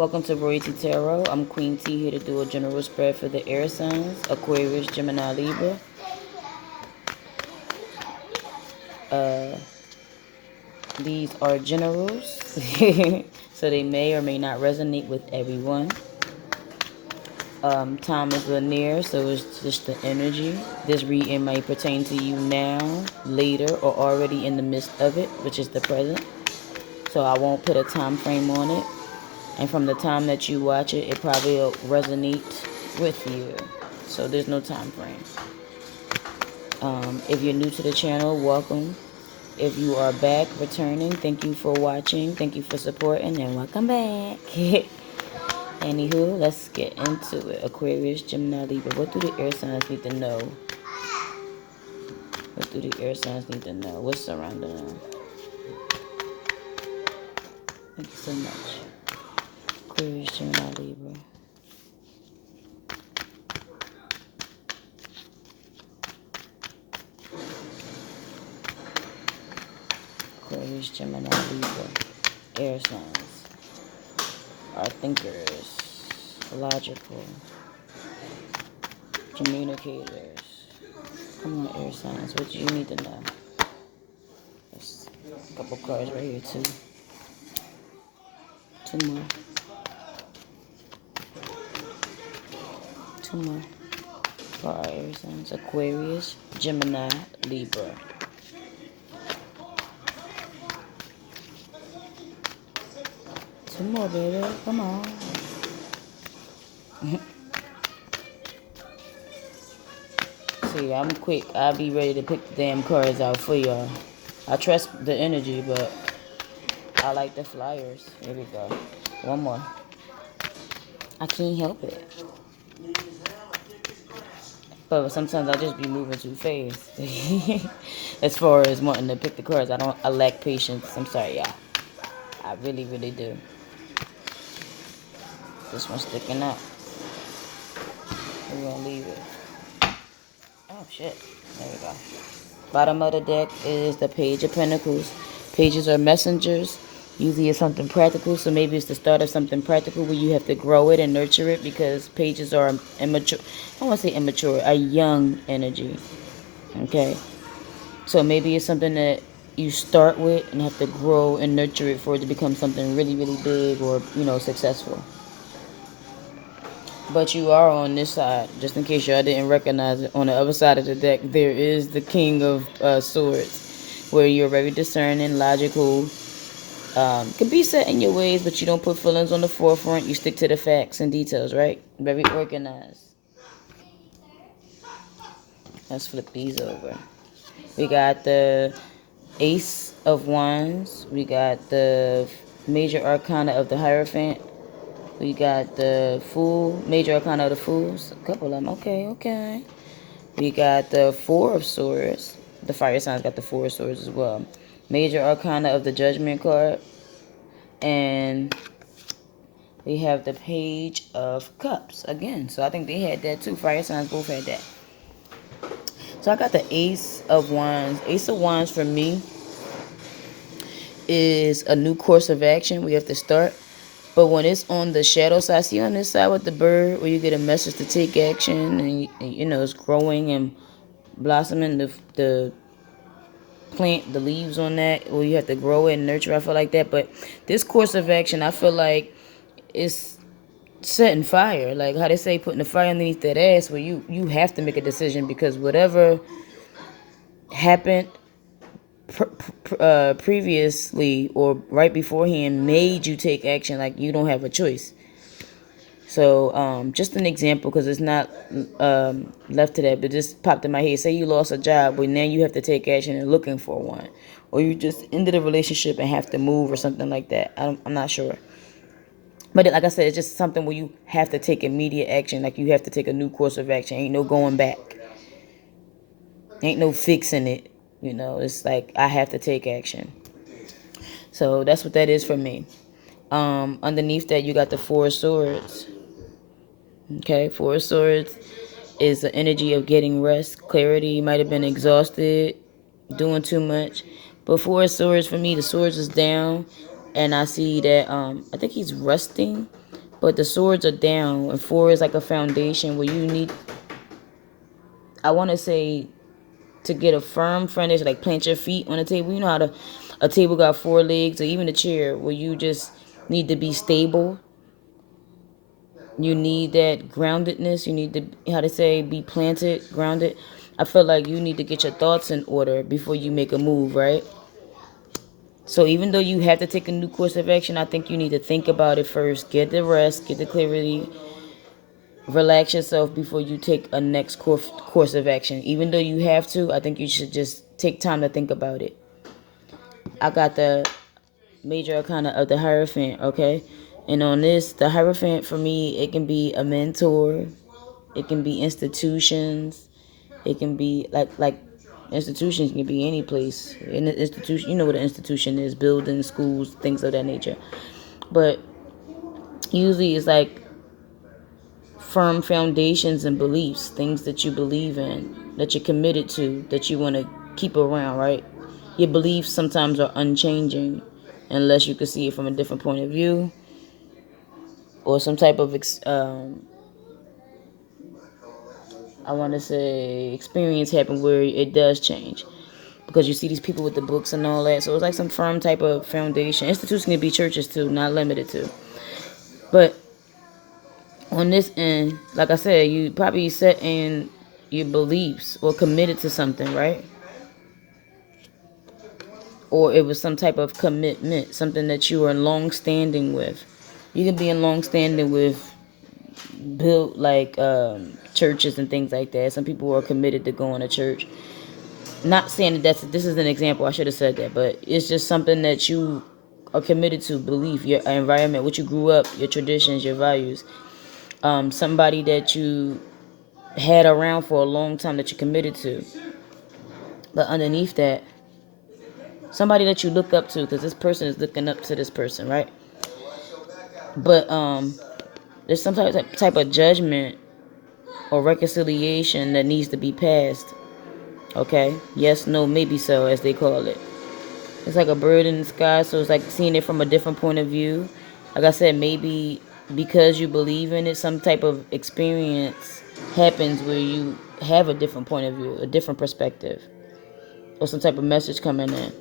Welcome to Royalty Tarot. I'm Queen T, here to do a general spread for the air signs, Aquarius, Gemini, Libra. These are generals, so they may or may not resonate with everyone. Time is linear, so it's just the energy. This reading might pertain to you now, later, or already in the midst of it, which is the present. So I won't put a time frame on it. And from the time that you watch it, it probably will resonate with you. So there's no time frame. If you're new to the channel, welcome. If you are back, returning, thank you for watching. Thank you for supporting, and welcome back. Anywho, let's get into it. Aquarius, Gemini, Libra. What do the air signs need to know? What do the air signs need to know? What's surrounding them? Thank you so much. Aquarius, Gemini, Libra. Aquarius, Gemini, Libra. Air signs are thinkers, logical, communicators. Come on, air signs. What do you need to know? There's a couple cards right here, too. Two more. Two more. For our air signs. Aquarius, Gemini, Libra. Two more, baby. Come on. See, I'm quick. I'll be ready to pick the damn cards out for y'all. I trust the energy, but I like the flyers. Here we go. One more. I can't help it. But sometimes I just be moving too fast. As far as wanting to pick the cards, I lack patience. I'm sorry, y'all. I really, really do. This one's sticking out. We're gonna leave it. Oh shit. There we go. Bottom of the deck is the Page of Pentacles. Pages are messengers. Usually it's something practical, so maybe it's the start of something practical where you have to grow it and nurture it, because pages are immature. I don't want to say immature, a young energy. Okay? So maybe it's something that you start with and have to grow and nurture it for it to become something really, really big or, successful. But you are on this side, just in case y'all didn't recognize it. On the other side of the deck, there is the King of Swords, where you're very discerning, logical, can be set in your ways, but you don't put feelings on the forefront. You stick to the facts and details, right? Very organized. Let's flip these over. We got the Ace of Wands. We got the Major Arcana of the Hierophant. We got the Fool, Major Arcana of the Fools. A couple of them. Okay. We got the Four of Swords. The fire signs got the Four of Swords as well. Major Arcana of the Judgment card. And we have the Page of Cups again. So I think they had that too. Fire signs both had that. So I got the Ace of Wands. Ace of Wands for me is a new course of action we have to start. But when it's on the shadow side, see on this side with the bird, where you get a message to take action, and it's growing and blossoming, the plant, the leaves on that, where you have to grow it and nurture. I feel like that. But this course of action, I feel like it's setting fire. Like how they say, putting the fire underneath that ass, where you have to make a decision, because whatever happened previously or right beforehand made you take action. Like you don't have a choice. So just an example, because it's not left to that, but just popped in my head. Say you lost a job, but now you have to take action and looking for one, or you just ended a relationship and have to move or something like that. I'm not sure. But like I said, it's just something where you have to take immediate action. Like you have to take a new course of action. Ain't no going back. Ain't no fixing it. It's like I have to take action. So that's what that is for me. Underneath that, you got the Four of Swords. Okay, Four of Swords is the energy of getting rest, clarity. You might have been exhausted, doing too much. But Four of Swords, for me, the swords is down, and I see that I think he's resting. But the swords are down, and 4 is like a foundation where you need, I want to say, to get a firm foundation, like plant your feet on a table. You know how a table got 4 legs, or even a chair, where you just need to be stable. You need that groundedness. You need to, how to say, be planted, grounded. I feel like you need to get your thoughts in order before you make a move, right? So even though you have to take a new course of action, I think you need to think about it first. Get the rest, get the clarity, relax yourself before you take a next course of action. Even though you have to, I think you should just take time to think about it. I got the major arcana of the Hierophant, okay? And on this, the Hierophant for me, it can be a mentor, it can be institutions, it can be like institutions can be any place. In an institution, you know what an institution is, buildings, schools, things of that nature. But usually it's like firm foundations and beliefs, things that you believe in, that you're committed to, that you want to keep around, right? Your beliefs sometimes are unchanging unless you can see it from a different point of view, or some type of I want to say experience happen where it does change, because you see these people with the books and all that. So it's like some firm type of foundation. Institutions can be churches too, not limited to. But on this end, like I said, you probably set in your beliefs or committed to something, right? Or it was some type of commitment, something that you are in long standing with. You can be in long standing with built like churches and things like that. Some people are committed to going to church. Not saying that this is an example. I should have said that, but it's just something that you are committed to. Belief, your environment, what you grew up, your traditions, your values. Somebody that you had around for a long time that you're committed to. But underneath that, somebody that you look up to, because this person is looking up to this person, right? But there's some type of judgment or reconciliation that needs to be passed. Okay? Yes, no, maybe so, as they call it. It's like a bird in the sky, so it's like seeing it from a different point of view. Like I said, maybe because you believe in it, some type of experience happens where you have a different point of view, a different perspective, or some type of message coming in.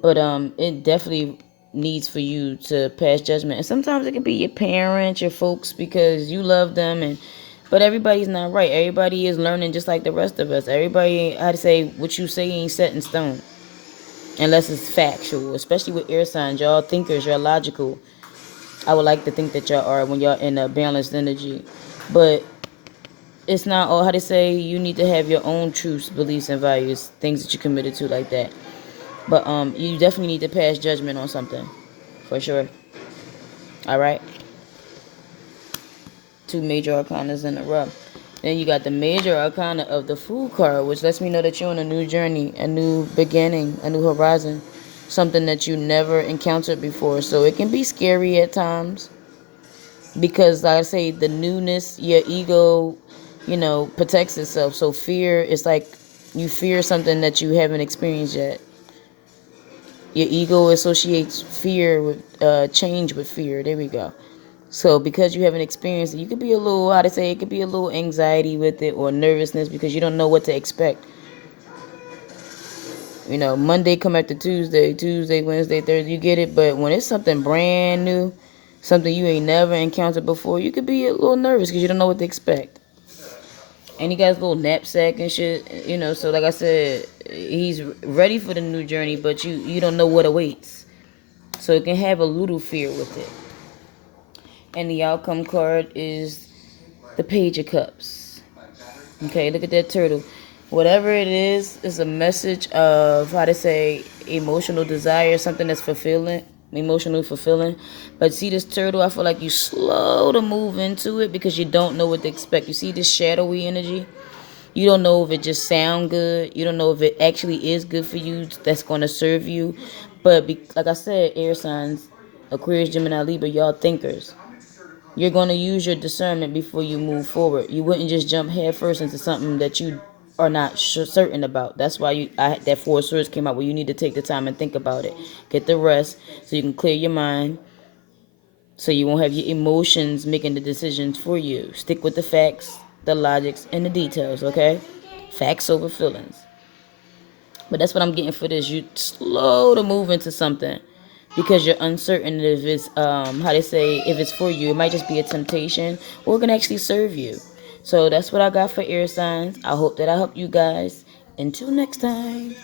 But it definitely needs for you to pass judgment. And sometimes it can be your parents, your folks, because you love them, and but everybody's not right. Everybody is learning just like the rest of us. Everybody, how to say, what you say ain't set in stone. Unless it's factual, especially with air signs. Y'all thinkers, y'all logical. I would like to think that y'all are when y'all in a balanced energy. But it's not all, how to say, you need to have your own truths, beliefs, and values, things that you're committed to like that. But you definitely need to pass judgment on something, for sure. All right. 2 major arcanas in a row. Then you got the major arcana of the Fool card, which lets me know that you're on a new journey, a new beginning, a new horizon, something that you never encountered before. So it can be scary at times because, like I say, the newness, your ego, protects itself. So fear is like you fear something that you haven't experienced yet. Your ego associates fear with change with fear. There we go. So because you haven't experienced it, you could be a little, how to say, it could be a little anxiety with it or nervousness because you don't know what to expect. Monday come after Tuesday, Tuesday, Wednesday, Thursday, you get it. But when it's something brand new, something you ain't never encountered before, you could be a little nervous because you don't know what to expect. And he got his little knapsack and shit, so like I said, he's ready for the new journey, but you don't know what awaits. So it can have a little fear with it. And the outcome card is the Page of Cups. Okay, look at that turtle. Whatever it is a message of, how to say, emotional desire, something that's fulfilling, emotionally fulfilling. But see this turtle, I feel like you slow to move into it because you don't know what to expect. You see this shadowy energy? You don't know if it just sound good. You don't know if it actually is good for you, that's going to serve you. But like I said, air signs, Aquarius, Gemini, Libra, y'all thinkers. You're going to use your discernment before you move forward. You wouldn't just jump headfirst into something that you are not certain about. That's why that 4 of Swords came out, where you need to take the time and think about it. Get the rest so you can clear your mind. So you won't have your emotions making the decisions for you. Stick with the facts, the logics, and the details, okay? Facts over feelings. But that's what I'm getting for this. You slow to move into something because you're uncertain if it's how they say, if it's for you. It might just be a temptation or it can actually serve you. So that's what I got for air signs. I hope that I help you guys. Until next time.